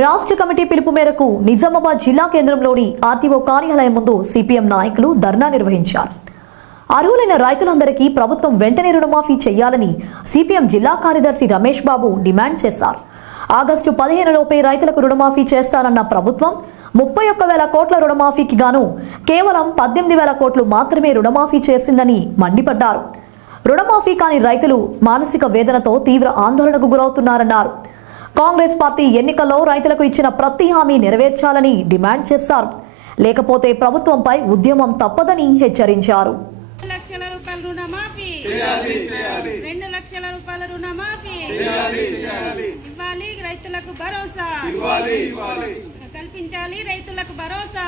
రాష్ట్ర కమిటీ పిలుపు మేరకు నిజామాబాద్ జిల్లా కేంద్రంలోని ఆర్టీఓ కార్యాలయం ముందు సిపిఎం నాయకులు ధర్నా నిర్వహించారు. అర్హులైన రైతులందరికీ ప్రభుత్వం వెంటనే రుణమాఫీ చేయాలని సిపిఎం జిల్లా కార్యదర్శి రమేష్ బాబు డిమాండ్ చేశారు. ఆగస్టు 15 లోపే రైతులకు రుణమాఫీ చేస్తానన్న ప్రభుత్వం 31,000 కోట్ల రుణమాఫీకి గాను కేవలం 18,000 కోట్లు మాత్రమే రుణమాఫీ చేసిందని మండిపడ్డారు. రుణమాఫీ కాని రైతులు మానసిక వేదనతో తీవ్ర ఆందోళనకు గురవుతున్నారన్నారు. కాంగ్రెస్ పార్టీ ఎన్నికల్లో రైతులకు ఇచ్చిన ప్రతి హామీ నెరవేర్చాలని డిమాండ్ చేశారు. లేకపోతే ప్రభుత్వంపై ఉద్యమం తప్పదని హెచ్చరించారు. 2 లక్షల రూపాయల రుణమాఫీ ఇవ్వాలి, రైతులకు భరోసా కల్పించాలి, రైతులకు భరోసా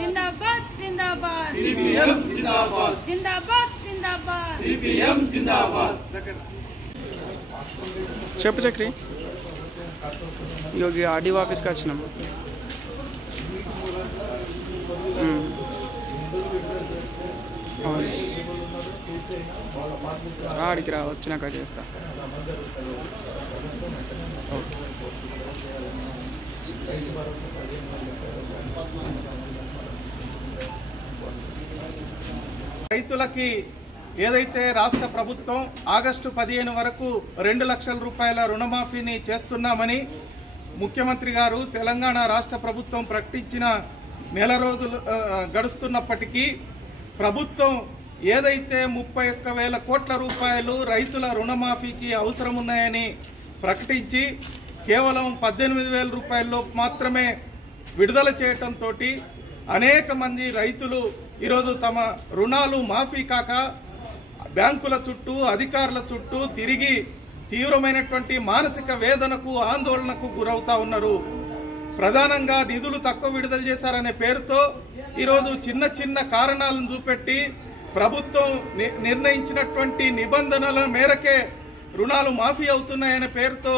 జిందాబాద్ జిందాబాద్ జిందాబాద్ జిందాబాద్. చెప్పు చక్రి. యోగి ఆర్డీఓ ఆఫీస్కి వచ్చినాం. ఆడికి రా, వచ్చినాక చేస్తా. ఓకే. రైతులకి ఏదైతే రాష్ట్ర ప్రభుత్వం ఆగస్టు 15 వరకు 2 లక్షల రూపాయల రుణమాఫీని చేస్తున్నామని ముఖ్యమంత్రి గారు తెలంగాణ రాష్ట్ర ప్రభుత్వం ప్రకటించిన నెల రోజులు గడుస్తున్నప్పటికీ ప్రభుత్వం ఏదైతే 31,000 కోట్ల రూపాయలు రైతుల రుణమాఫీకి అవసరం ఉన్నాయని ప్రకటించి కేవలం 18,000 రూపాయల్లో మాత్రమే విడుదల చేయటంతో అనేక మంది రైతులు ఈరోజు తమ రుణాలు మాఫీ కాక బ్యాంకుల చుట్టూ అధికారుల చుట్టూ తిరిగి తీవ్రమైనటువంటి మానసిక వేదనకు ఆందోళనకు గురవుతా ఉన్నారు. ప్రధానంగా నిధులు తక్కువ విడుదల చేశారనే పేరుతో ఈరోజు చిన్న చిన్న కారణాలను చూపెట్టి ప్రభుత్వం నిర్ణయించినటువంటి నిబంధనల మేరకే రుణాలు మాఫీ అవుతున్నాయనే పేరుతో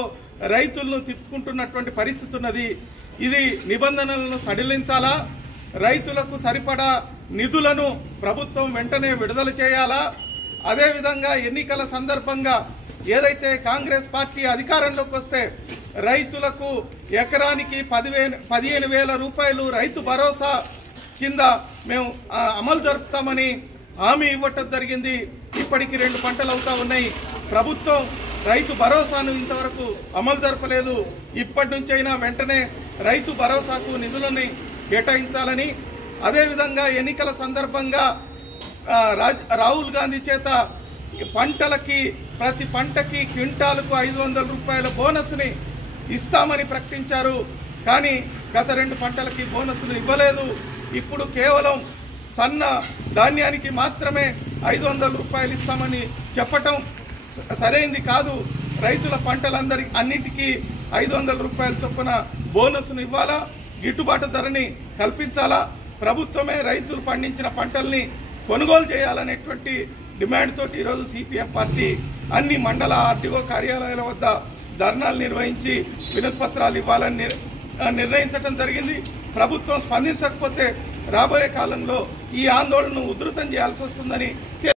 రైతులను తిప్పుకుంటున్నటువంటి పరిస్థితి ఉన్నది. ఇది నిబంధనలను సడలించాలా, రైతులకు సరిపడా నిధులను ప్రభుత్వం వెంటనే విడుదల చేయాలా, అదేవిధంగా ఎన్నికల సందర్భంగా ఏదైతే కాంగ్రెస్ పార్టీ అధికారంలోకి వస్తే రైతులకు ఎకరానికి 15,000 రూపాయలు రైతు భరోసా కింద మేము అమలు జరుపుతామని హామీ ఇవ్వటం జరిగింది. ఇప్పటికి 2 పంటలు అవుతా ఉన్నాయి. ప్రభుత్వం రైతు భరోసాను ఇంతవరకు అమలు జరపలేదు. ఇప్పటి నుంచైనా వెంటనే రైతు భరోసాకు నిధులని కేటాయించాలని, అదేవిధంగా ఎన్నికల సందర్భంగా రాహుల్ గాంధీ చేత పంటలకి ప్రతి పంటకి క్వింటాలకు 500 రూపాయల బోనస్ని ఇస్తామని ప్రకటించారు. కానీ గత 2 పంటలకి బోనస్ను ఇవ్వలేదు. ఇప్పుడు కేవలం సన్న ధాన్యానికి మాత్రమే 500 రూపాయలు ఇస్తామని చెప్పటం సరైంది కాదు. రైతుల అన్నిటికీ 500 రూపాయల చొప్పున బోనస్ను ఇవ్వాలా, గిట్టుబాటు ధరని కల్పించాలా, ప్రభుత్వమే రైతులు పండించిన పంటల్ని కొనుగోలు చేయాలనేటువంటి డిమాండ్ తోటి ఈరోజు సిపిఎం పార్టీ అన్ని మండల ఆర్టీఓ కార్యాలయాల వద్ద ధర్నాలు నిర్వహించి వినతి పత్రాలు ఇవ్వాలని నిర్ణయించడం జరిగింది. ప్రభుత్వం స్పందించకపోతే రాబోయే కాలంలో ఈ ఆందోళనను ఉధృతం చేయాల్సి వస్తుందని